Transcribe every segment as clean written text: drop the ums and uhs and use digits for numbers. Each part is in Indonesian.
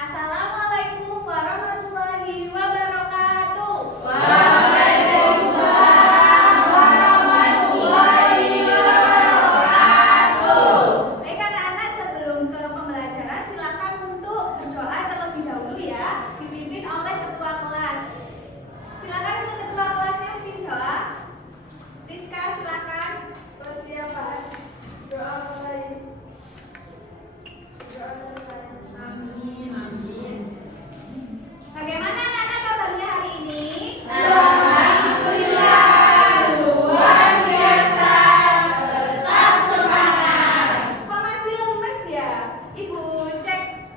Assalamualaikum warahmatullahi wabarakatuh. Waalaikumsalam warahmatullahi wabarakatuh. Baik anak-anak, sebelum ke pembelajaran silakan untuk berdoa terlebih dahulu ya, dipimpin oleh ketua kelas. Silakan untuk ketua kelasnya pimpin doa. Rizka silakan. Persiapan doa mulai. Doa selesai. Amin. Amin. Bagaimana anak-anak kabarnya hari ini? Alhamdulillah, luar biasa. Tetap semangat. Kok masih lemes ya? Ibu cek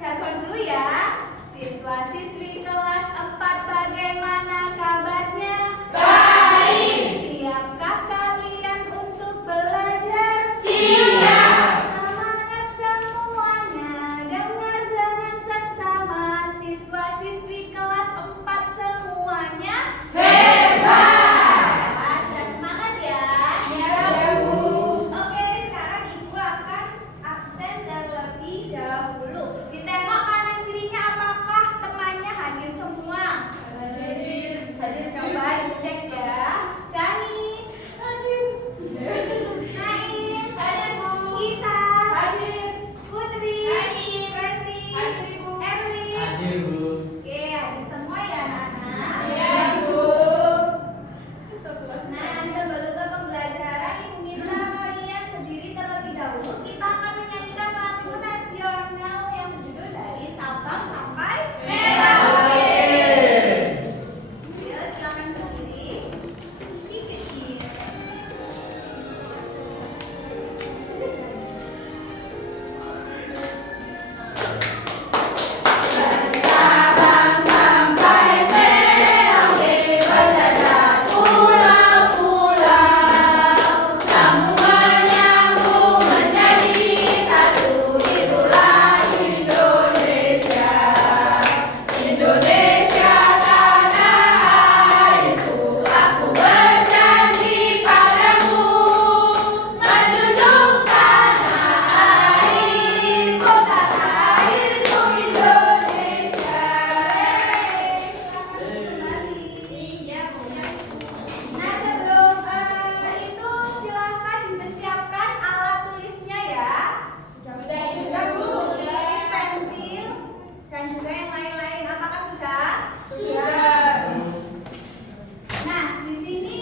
jargon dulu ya. Siswa-siswi kelas 4 bagaimana kabarnya? Baik. Siapkah kalian untuk belajar? Siap. Semangat semuanya, dengar dengan seksama. Siswa-siswi kelas 4 semuanya Hebat. sudah semangat ya? Ya, Bu. Oke, sekarang ibu akan absen terlebih dahulu. Ditengok kanan kirinya apakah temannya hadir semua? Hadir. Hadir, coba ibu cek ya. Dani hadir. Naim Hadir, Bu. Isa Hadir. Putri Hadir. Ranti Hadir, Bu. Erwin. Hadir, Bu. Oke, hadir semua ya anak-anak. Ya, Bu. Nah, sebelum ke pembelajaran, ibu minta kalian berdiri terlebih dahulu. Kita akan menyanyikan lagu nasional yang berjudul Dari Sabang Sampai Merauke. Ayo, silakan berdiri. Si kecil. Sabang sampai Merauke, berjajah pulau-pulau, sambung menyambung menjadi satu. Itulah Indonesia, Indonesia tanah airku. Aku berjanji padamu, menjunjung tanah airku, tanah airku Indonesia. Iya, punya. Nah, sebelum itu silahkan dipersiapkan alat tulisnya ya. Sudah, Bu. Tulis, pensil, dan juga yang lain-lain. Apakah sudah? Sudah. Nah, di sini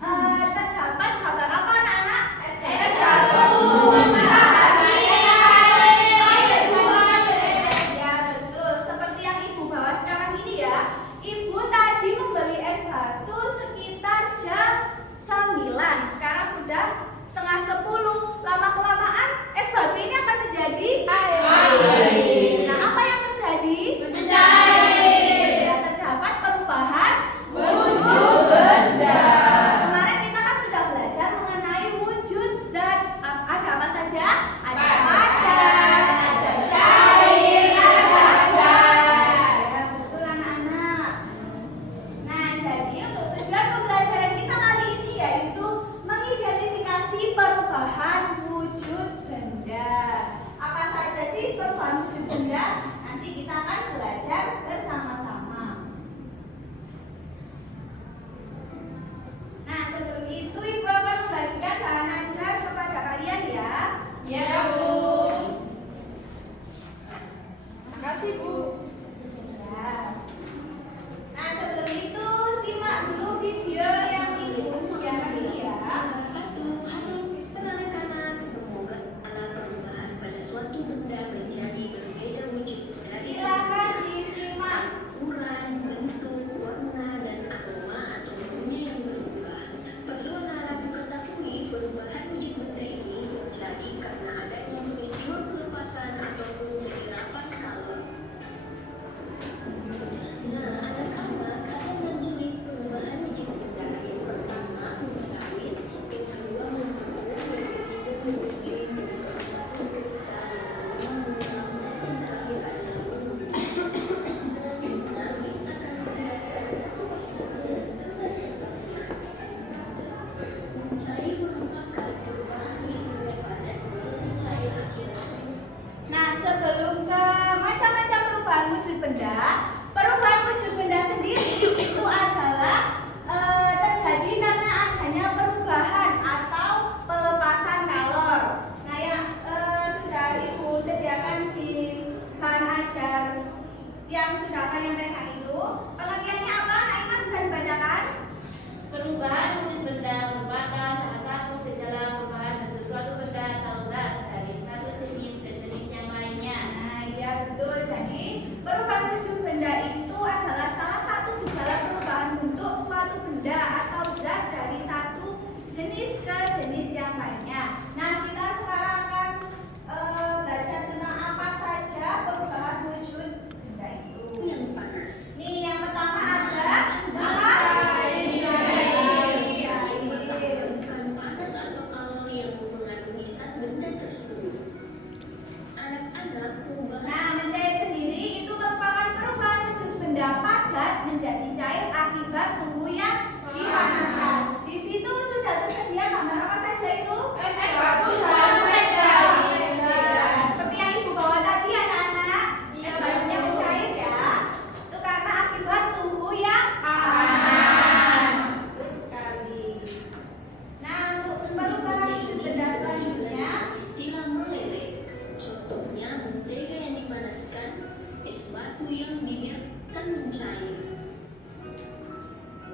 terdapat gambar apa anak-anak? S1 matahari air. Ya betul, seperti yang ibu bawa sekarang ini ya. Ibu tadi membeli es batu sekitar jam 9. Sekarang sudah setengah 10. Lama-kelamaan es batu ini akan menjadi Air. Nah, apa yang terjadi? Mencair. Ya, terdapat perubahan Wujud benda. Kemarin kita kan sudah belajar mengenai wujud zat. Ada apa saja? Ada Padat, padat, ada cair, ada gas. Ya, betul anak-anak. Nah, jadi untuk tujuan pembelajaran kita kali ini yaitu mengidentifikasi perubahan wujud benda. Apa saja sih perubahan wujud benda? Nanti kita akan belajar bersama-sama. Nah, sebelum itu ibu akan membagikan bahan ajar kepada kalian ya. Ya, Bu. Makasih, Bu. Ya. Nah, sebelum itu simak dulu video yang ibu sediakan ini ya. Halo anak-anak, semoga perubahan pada suatu benda menjadi berbeda wujud dari Silakan disimak. ukuran, bentuk, warna, dan aroma atau baunya yang berubah. Perlu anak-anak ketahui perubahan wujud benda ini terjadi karena adanya peristiwa pelepasan ataupun penyerapan kalor. Nah, anak-anak akan menulis perubahan wujud benda. Yang pertama mencair, yang kedua membeku, yang ketiga mengguling, yang keempat mengkristal, yang kelima mengembang, dan yang terakhir adalah Nah, sebelum ke macam-macam perubahan wujud benda, perubahan wujud benda sendiri itu adalah terjadi karena adanya perubahan atau pelepasan kalor. Nah, yang sudah Ibu sediakan di bahan ajar yang sudah akan menyampaikan itu, pengertiannya apa? Kak Iman bisa dibacakan? Perubahan wujud benda merupakan salah satu gejala perubahan bentuk suatu benda atau zat dari satu jenis ke jenis yang lainnya. Nah, iya betul. Jadi, perubahan wujud benda itu adalah salah satu gejala perubahan bentuk suatu benda atau zat dari satu jenis ke jenis yang lainnya. Nah, kita sekarang akan belajar tentang apa saja perubahan wujud benda itu. Yang panas. Nih, yang pertama ada apa? Bukan panas atau kalori yang mempengaruhi zat benda tersebut. Anak-anak perubahan Nah, mencair sendiri itu merupakan perubahan wujud benda padat menjadi cair akibat suhu yang dipanaskan. Di situ sudah tersedia gambar apa saja itu? S1 Seperti yang Ibu bawa tadi anak-anak. Iya, Es batunya betul. mencair ya. Itu karena akibat suhu yang panas. Betul sekali. Nah, untuk perubahan wujud benda selanjutnya, istilah meleleh. Contohnya mentega yang dipanaskan, es batu yang dibiarkan mencair.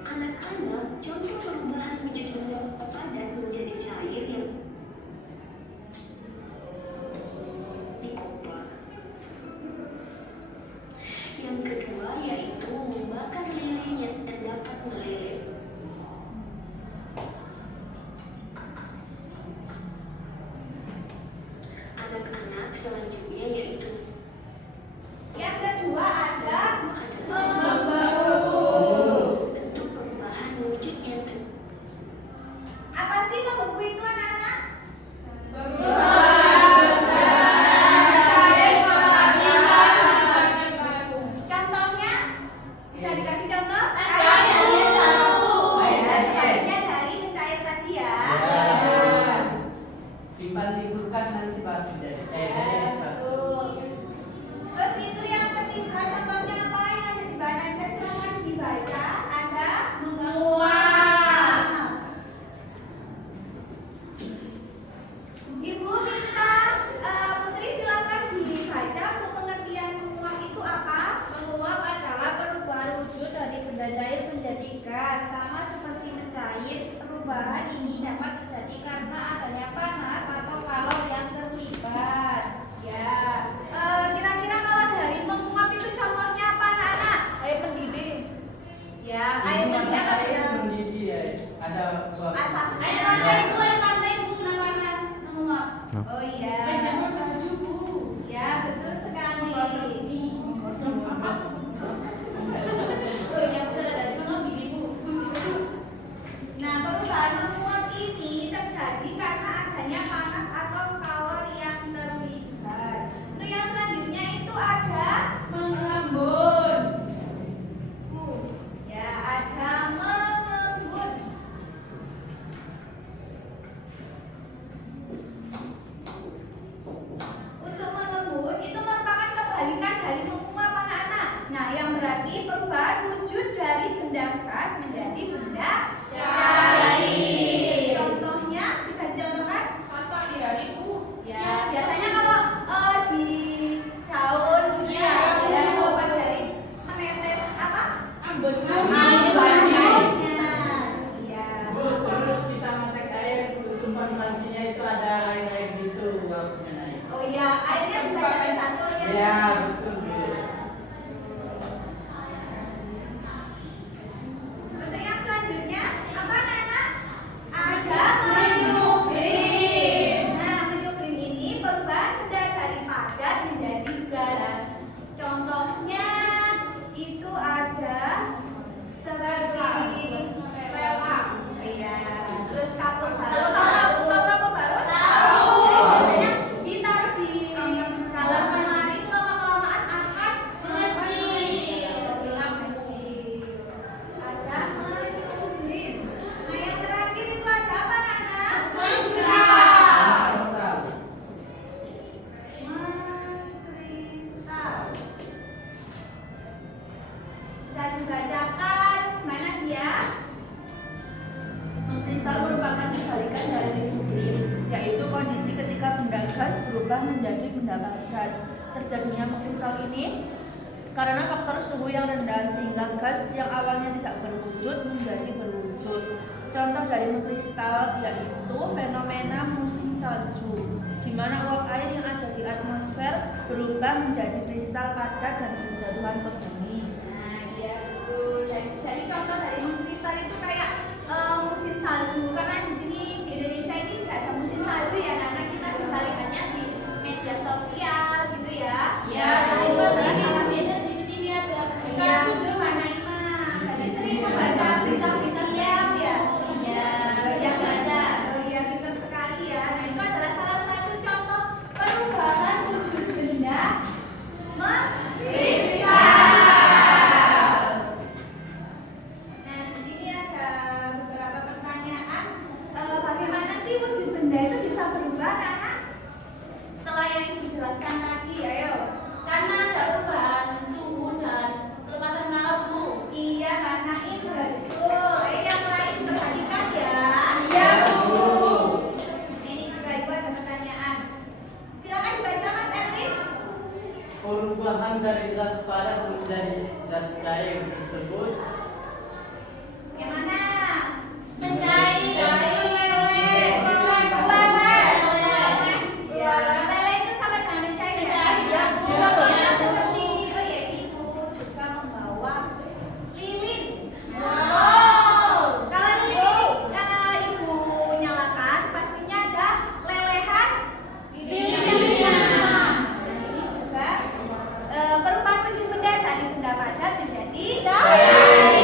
Anak-anak, contoh perubahan wujud benda padat menjadi cair yang di kompor. Yang kedua yaitu membakar lilin yang dapat meleleh. Anak-anak selanjutnya yaitu yang kedua ada bentuk perubahan wujud yang apa sih membeku itu anak-anak? Contohnya bisa dikasih contoh? Ya, sebaliknya dari mencair tadi ya. Simpan di kulkas nanti baru jadi es batu. Betul. Terus itu yang ketiga contohnya apa yang ada di bahan aja silakan dibaca. Ada menguap. Ibu minta Putri silakan dibaca untuk pengertian menguap itu apa? Menguap adalah perubahan wujud dari benda cair menjadi gas. Sama seperti mencair, perubahan ini dapat terjadi karena adanya panas atau kalor yang terlibat. Ya. Kira-kira kalau dari menguap itu contohnya apa anak-anak? Air mendidih. Ya, air Ini bersih masak apa air ya? mendidih ya. Ada buah. Asap. Air pantai bu, dan panas menguap. Oh iya. baju bu. Ya, betul sekali. Oh iya betul, tadi menguap gini bu. Nah, perubahan menguap ini terjadi karena adanya panas atau kalor yang terlibat. Untuk yang selanjutnya itu ada Mengembun. ya ada mengembun. Untuk mengembun itu merupakan kebalikan dari menguap anak-anak. Nah, yang berarti perubahan wujud dari benda gas menjadi benda cair. Contohnya bisa dicontohkan? Apa ya ibu? Ya, biasanya kalau di daunnya ya keluar dari menetes apa? Ambon. Iya. Bu, terus kita masak air, tumpahan pancinya itu ada air-air gitu, uapnya naik. Oh iya, airnya bisa jatuh-jatuh ya. Ya, betul Bu. Untuk yang selanjutnya apa Nana? Ada Menyublim. Nah, menyublim ini perubahan benda dari padat menjadi gas. Contohnya itu ada seperti Stella. iya. Terus kapur baru. Tahu kapur baru? Tahu. Biasanya ditaruh di dalam lemari itu lama-kelamaan menjadi benda padat. Terjadinya mengkristal ini karena faktor suhu yang rendah sehingga gas yang awalnya tidak berwujud menjadi berwujud. Contoh dari mengkristal yaitu fenomena musim salju, di mana uap air yang ada di atmosfer berubah menjadi kristal padat dan berjatuhan ke bumi. Nah, iya betul. Jadi contoh dari mengkristal itu kayak musim salju. Karena di sini di Indonesia ini tidak ada musim salju ya, karena kita bisa lihatnya di media sosial gitu ya. Iya, betul. betul. Biasa di TV ada. Iya, betul Kak Naima. Tadi sering membaca berita-berita sosial ya. Iya, yang ada. Oh iya, pintar sekali ya. Nah, itu adalah salah satu contoh perubahan wujud benda mengkristal. Nah, di sini ada beberapa pertanyaan. Bagaimana sih wujud benda itu bisa berubah? Karena setelah yang dijelaskan tadi, ayo. Karena ada perubahan suhu dan pelepasan ngalor Bu. Iya, karena itu betul. Ayo yang lain perhatikan ya. Iya, Bu. Ini juga ibu ada pertanyaan. Silakan dibaca Mas Erwin. Perubahan dari zat padat menjadi zat cair tersebut Yang mana? Menjadi Ya, lele itu sama dengan mencair ya. Iya, Bu. Contohnya seperti oh ya ibu juga membawa lilin. Kalau lilin ibu nyalakan pastinya ada lelehan lilinnya. Dan ini juga perubahan wujud benda dari benda padat menjadi cair.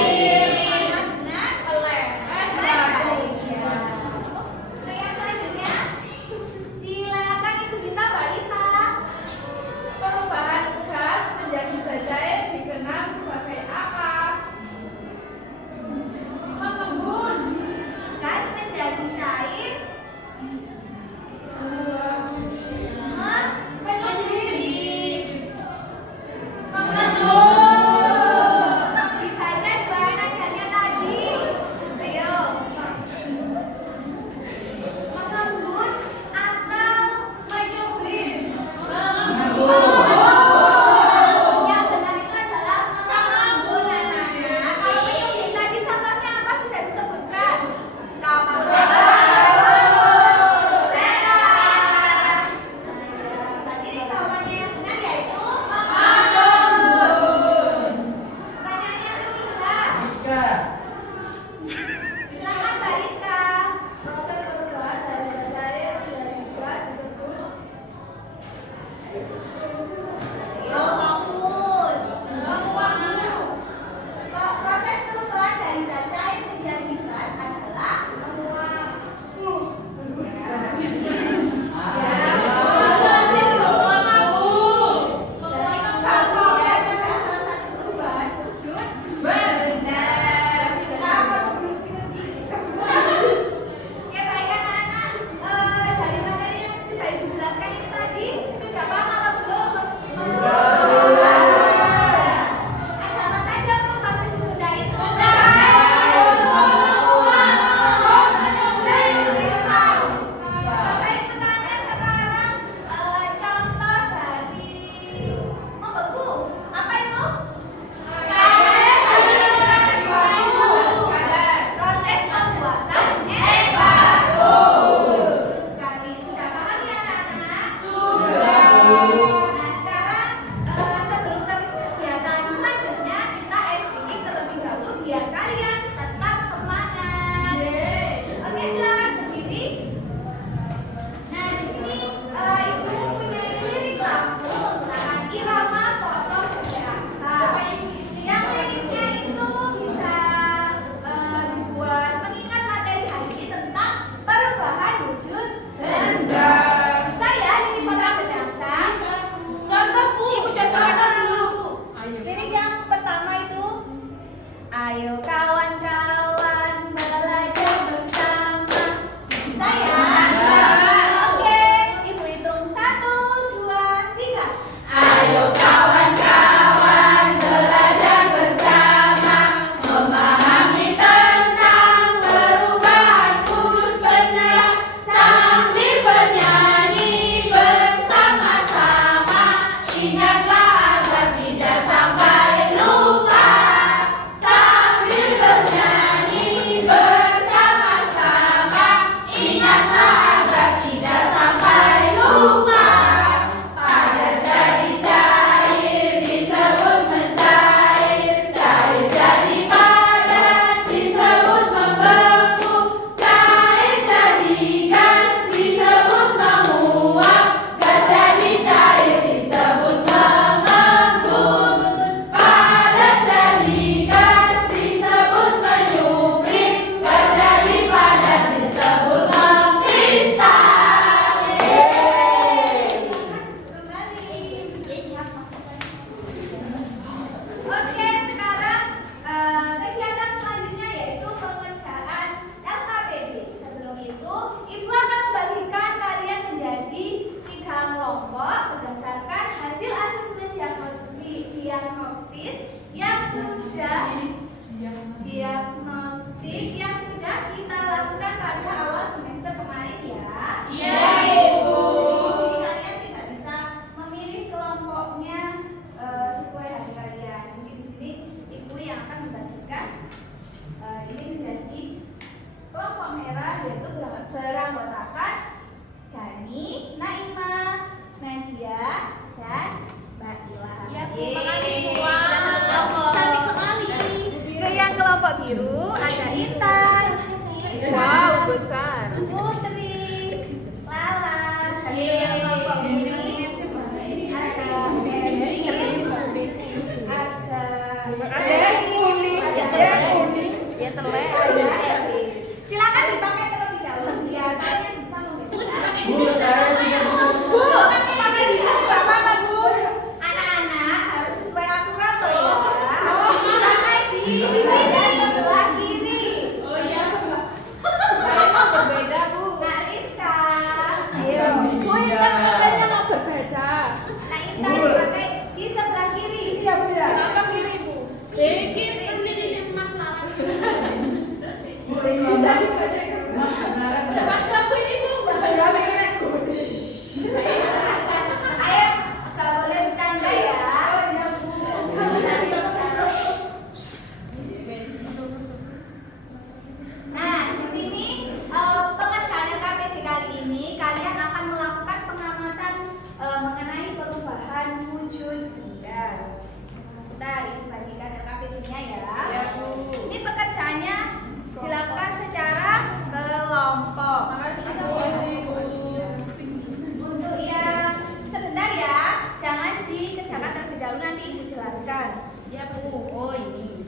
dahulu, nanti Ibu jelaskan. Ya Bu, oh ini.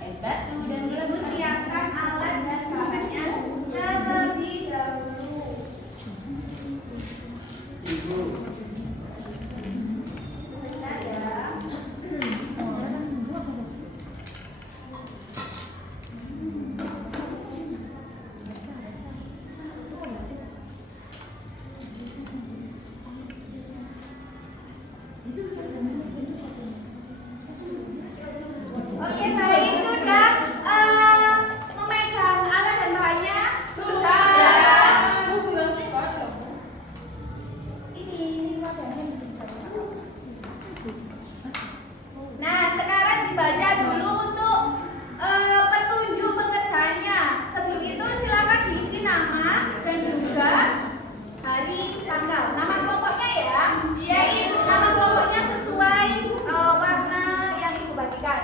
Es batu dan Ibu siapkan alat dan bahannya terlebih dahulu. Ibu. Sebentar ya. Oke, baik, sudah memegang alat dan bahannya? Bu, gelasnya nggak ada Bu. Ini wadahnya di sini saja. Nah, sekarang dibaca dulu untuk petunjuk pengerjaannya. Sebelum itu silakan diisi nama dan juga hari tanggal. Nama kelompoknya ya. Iya, Ibu. Nama kelompoknya sesuai warna yang Ibu bagikan.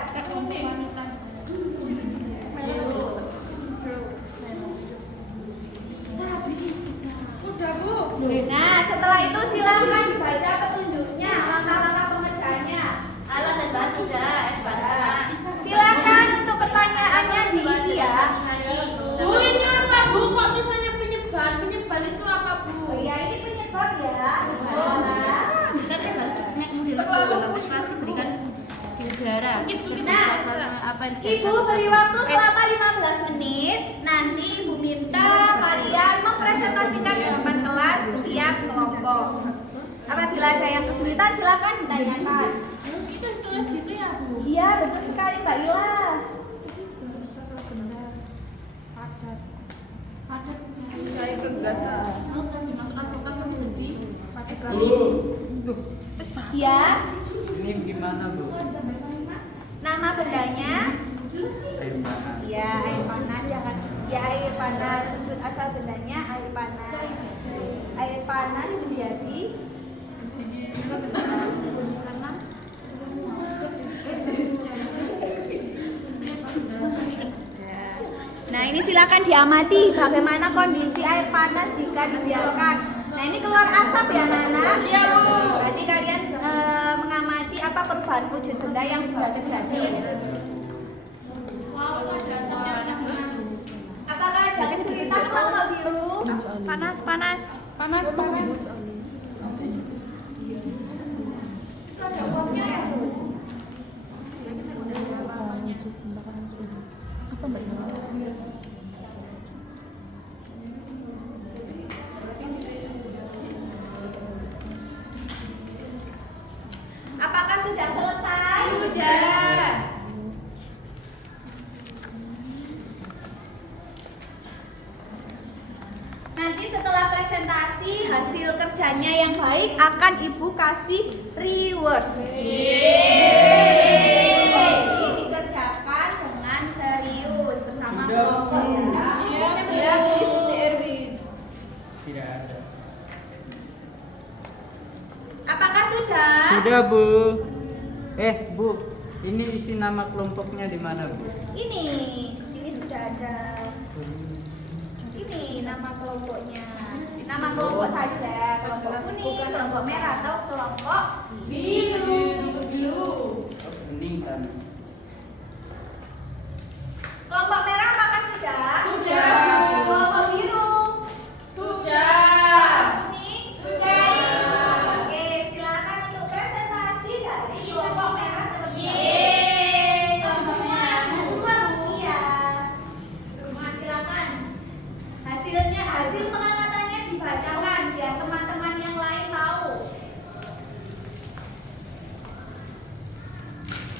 Udah Bu. Nah, setelah itu silahkan dibaca petunjuknya, langkah-langkah pengerjaannya. Alat dan bahan sudah, es bata. Silahkan untuk pertanyaannya diisi ya. Bu, ini apa Bu? Kok tulisannya penyebar? Penyebar itu apa Bu? Oh ya, ini penyebab ya. Kan es batu banyak model sekolah lapis pasti berikan di udara. Apa yang Ibu beri waktu selama 15 menit. Nanti Ibu minta kalian mempresentasikan di depan kelas setiap kelompok. Apabila ada yang kesulitan silakan ditanyakan. Itu tulis gitu ya Bu. Iya, betul sekali Mbak Ila. Saya kegas. Mau kan dimasukkan kulkas nanti pakai Bu. Ya, Ini gimana Bu? nama bendanya? Air panas. Ya, air panas jangan ya air panas. Wujud asal bendanya air panas. Air panas menjadi Nah, ini silakan diamati bagaimana kondisi air panas jika dibiarkan. Nah, ini keluar asap ya, Nana? Iya, Bu. Berarti kalian mengamati apa perubahan wujud benda yang sudah terjadi. Apakah ada kesulitan kelompok biru? panas. Ada uangnya ya, Bu? Apakah sudah selesai? Sudah. Nanti setelah presentasi hasil kerjanya yang baik akan Ibu kasih reward. Jadi dikerjakan dengan serius bersama kelompok ya. Tidak ada. Apakah sudah? Sudah Bu. Bu, ini isi nama kelompoknya di mana Bu? Ini, sini sudah ada. Ini nama kelompoknya. Nama kelompok saja, kelompok kuning, kelompok merah atau kelompok Biru. Bening kan? kelompok merah apakah sudah? Sudah. Kelompok biru, Sudah. kuning, sudah. Oke, silakan untuk presentasi dari kelompok merah terlebih dahulu. Kelompok merah semua Bu. Iya. Semua silakan. Hasilnya, hasil pengamatannya dibacakan biar teman-teman yang lain tahu.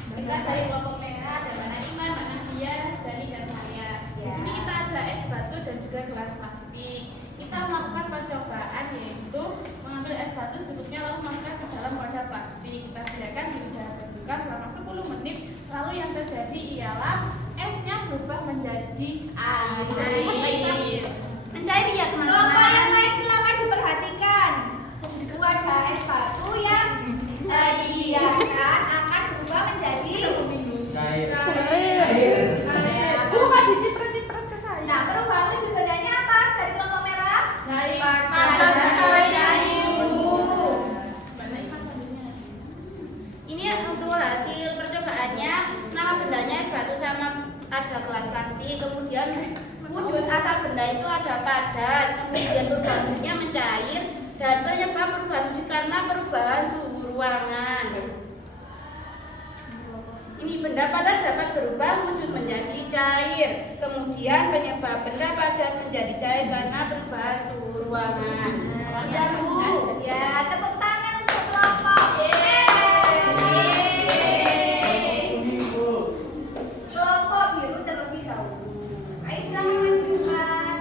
Kita dari kelompok merah ada Mana Iman, Mana Dia, Dani dan saya. Di sini kita ada es batu dan juga gelas plastik. Kita melakukan percobaan yaitu mengambil es batu secukupnya lalu masukkan ke dalam wadah plastik. Kita sediakan di udara terbuka selama 10 menit. Lalu yang terjadi ialah esnya berubah menjadi air. Mencair ya teman-teman. Kelompok yang lain silakan diperhatikan. Wadah es batu yang disediakan akan berubah menjadi Cair. Air. Bu, kok diciprat-ciprat ke saya? Nah, perubahan wujud bendanya apa asal benda itu ada padat, kemudian perubahan wujudnya mencair, dan penyebab perubahan wujud karena perubahan suhu ruangan. Ini benda padat dapat berubah wujud menjadi cair. Kemudian penyebab benda padat menjadi cair karena perubahan suhu ruangan. Ada Bu. Ya, tepuk tangan untuk kelompok. Kelompok biru terlebih dahulu. Ayo silakan maju depan.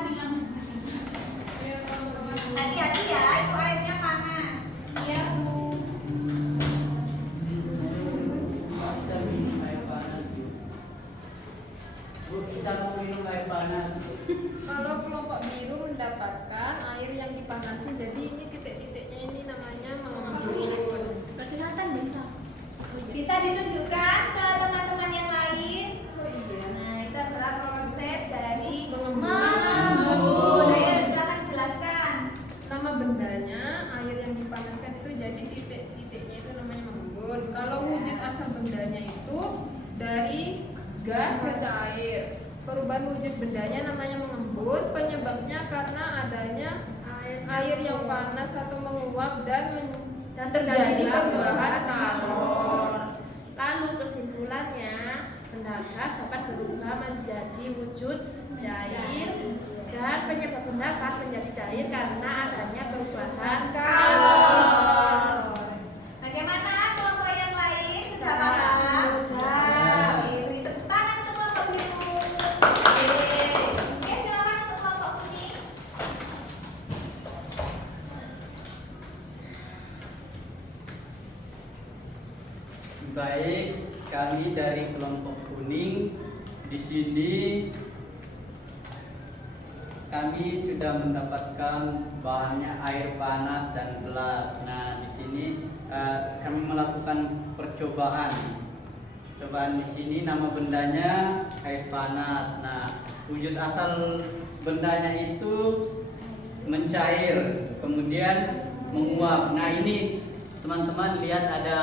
Hati-hati ya, itu airnya panas. Iya, Bu. Bu, bisa mau minum air panas. Kalau kelompok biru mendapatkan air yang dipanasi, jadi ini titik-titiknya ini namanya mengembun. Kelihatan bisa. Bisa ditunjukkan ke teman-teman yang lain. Oh iya. Nah, itu adalah proses dari Mengembun. mengembun. Ayo silakan jelaskan. Nama bendanya air yang dipanaskan itu jadi titik-titiknya itu namanya mengembun. Kalau wujud asal bendanya itu dari gas ke cair. Perubahan wujud bendanya namanya mengembun. Penyebabnya karena adanya air yang panas atau menguap dan terjadi perubahan kalor. Lalu kesimpulannya, benda gas dapat berubah menjadi wujud cair dan penyebab benda gas menjadi cair karena adanya perubahan kalor. Bagaimana kelompok yang lain? Sudah paham? Sudah. Oke, beri tepuk tangan untuk kelompok biru. Oke, silakan untuk kelompok kuning. Baik, kami dari kelompok kuning di sini kami sudah mendapatkan bahannya air panas dan gelas. Nah, di sini kami melakukan percobaan. Cobaan di sini nama bendanya air panas. Nah, wujud asal bendanya itu mencair, kemudian menguap. Nah, ini teman-teman lihat ada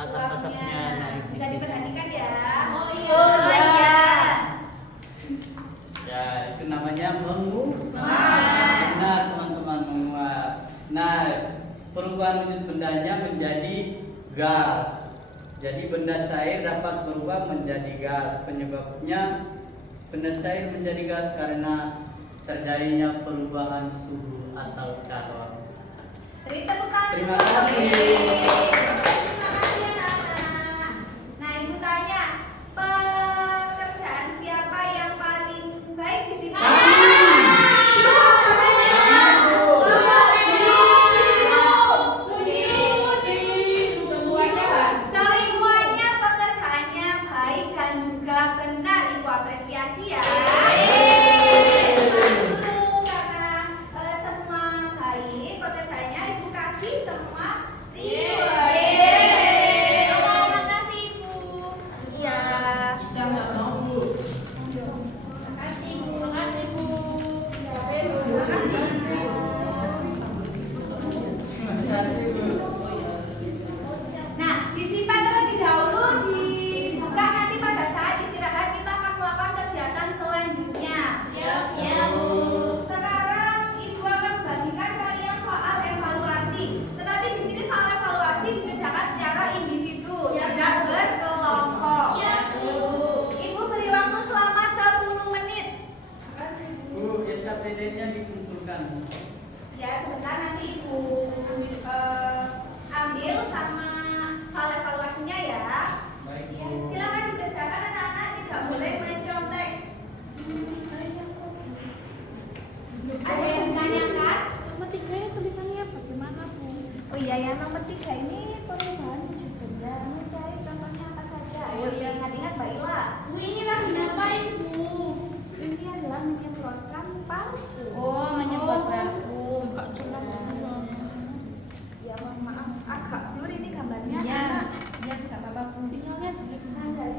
asap-asapnya naik. Bisa diperhatikan ya. Oh iya. Oh iya. Ya, itu namanya menguap. Menguap. Benar teman-teman, menguap. Nah, perubahan wujud bendanya menjadi gas. Jadi benda cair dapat berubah menjadi gas. Penyebabnya benda cair menjadi gas karena terjadinya perubahan suhu atau kalor. Beri tepuk tangan. Terima untuk kelompok kasih. ini. Terima kasih anak-anak. Nah, Ibu tanya, pekerjaan siapa yang paling baik di sini? Semuanya pekerjaannya baik dan juga benar. Ibu apresiasi ya. Satu, karena semua baik pekerjaannya, Ibu kasih semua Terima kasih, Bu. Iya. Bisa nggak mau Bu? Terima kasih, Bu. Terima kasih, Bu. Terima kasih. Nah, disimpan terlebih dahulu, dibuka nanti pada saat istirahat kita akan melakukan kegiatan selanjutnya. Ya, Bu. Sekarang Ibu akan bagikan kalian soal evaluasi. Tetapi di sini soal evaluasi dikerjakan secara individu, tidak berkelompok. Ya, Bu. Ibu beri waktu selama 10 menit. Bu, SKPD-nya dikumpulkan. Ya, sebentar nanti Ibu ambil sama soal evaluasinya ya. Baik, Ya, Bu. silakan dikerjakan anak-anak, tidak boleh mencontek. Ada yang ditanyakan? Nomor 3 ya tulisannya bagaimana, Bu? Oh iya, yang nomor 3 ini perubahan wujud benda mencair, contohnya apa saja? Ayo ingat-ingat baiklah. Bu, ini lagi ngapain, Bu? Ini adalah menyemprotkan parfum. Oh, menyebut parfum. Kok jelas Ya, mohon maaf, agak blur ini gambarnya. Iya. Ya, nggak apa-apa Bu. Sinyalnya jelek. Nah, dari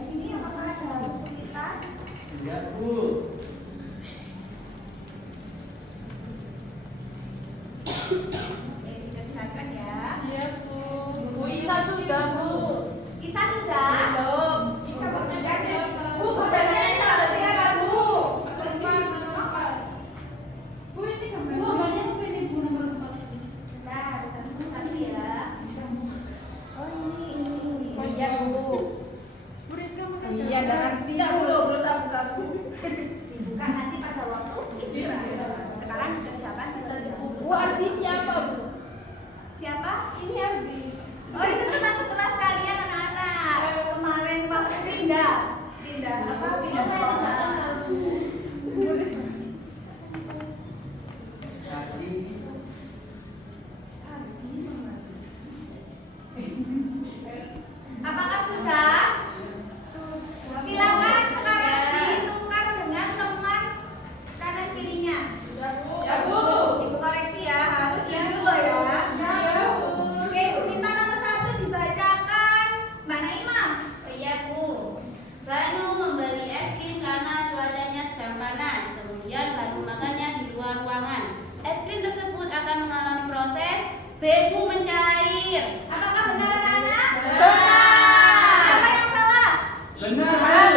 kemudian bahan memakannya di luar ruangan. Es krim tersebut akan mengalami proses beku mencair. Apakah benar anak-anak? Benar. Siapa yang salah? Benar.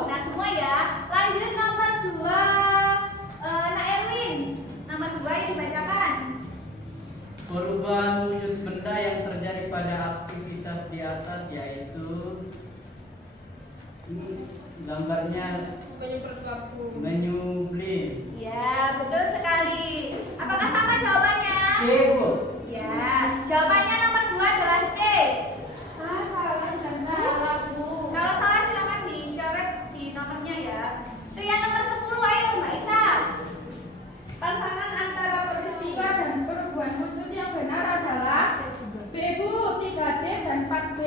Benar semua ya. Lanjut nomor 2. Nak Erwin, nomor 2 yang dibacakan. Perubahan wujud benda yang terjadi pada aktivitas di atas yaitu ini gambarnya Penyemprot kapur. menyublim. Ya, betul sekali. Apakah sama jawabannya? C, Bu. Ya, jawabannya nomor 2 adalah C. Salah dan Salah, Bu. Kalau salah silakan dicoret di nomornya ya. Itu yang nomor 10, ayo Mbak Isa. Pasangan antara peristiwa dan perubahan wujud yang benar adalah B, Bu, 3D dan 4B.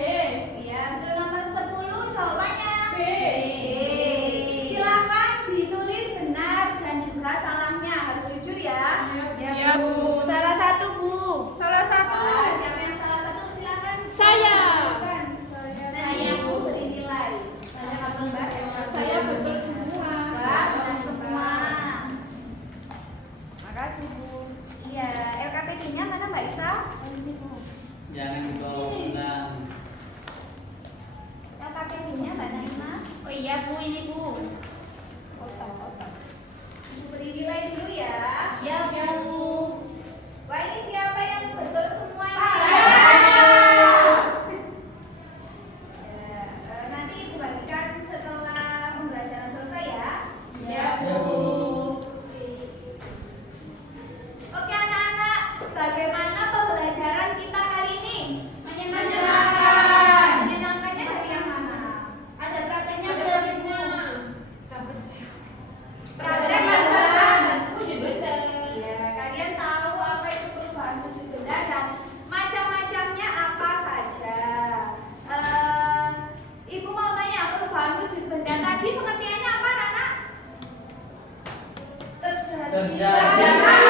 Iya, betul nomor 10 jawabannya. B. B. Silakan ditulis benar dan juga salahnya. Harus jujur ya. Iya, Bu. Salah satu, Bu. Salah satu. Siapa yang salah satu silakan. Saya. Saya, Bu, beri nilai. Saya kalau Mbak. Saya betul semua. Mbak, benar semua. Makasih, Bu. Iya, LKPD-nya mana Mbak Isa? Jangan dibawa pulang. LKPD-nya Mbak Naima. Oh iya Bu, ini Bu. Ibu beri nilai dulu ya. Iya, Bu. Wah, ini siapa yang betul semua? Nanti Ibu bagikan setelah pembelajaran selesai ya. Iya, Ya, Bu. Oke anak-anak, bagaimana pembelajaran kita kali ini? Menyenangkan. Menyenangkannya dari yang mana? Ada prakteknya belum Ibu? Praktek adalah Wujud benda. iya, kalian tahu apa itu perubahan wujud benda dan macam-macamnya apa saja. Ibu mau tanya perubahan wujud benda tadi pengertiannya apa, Nana? Terjadi.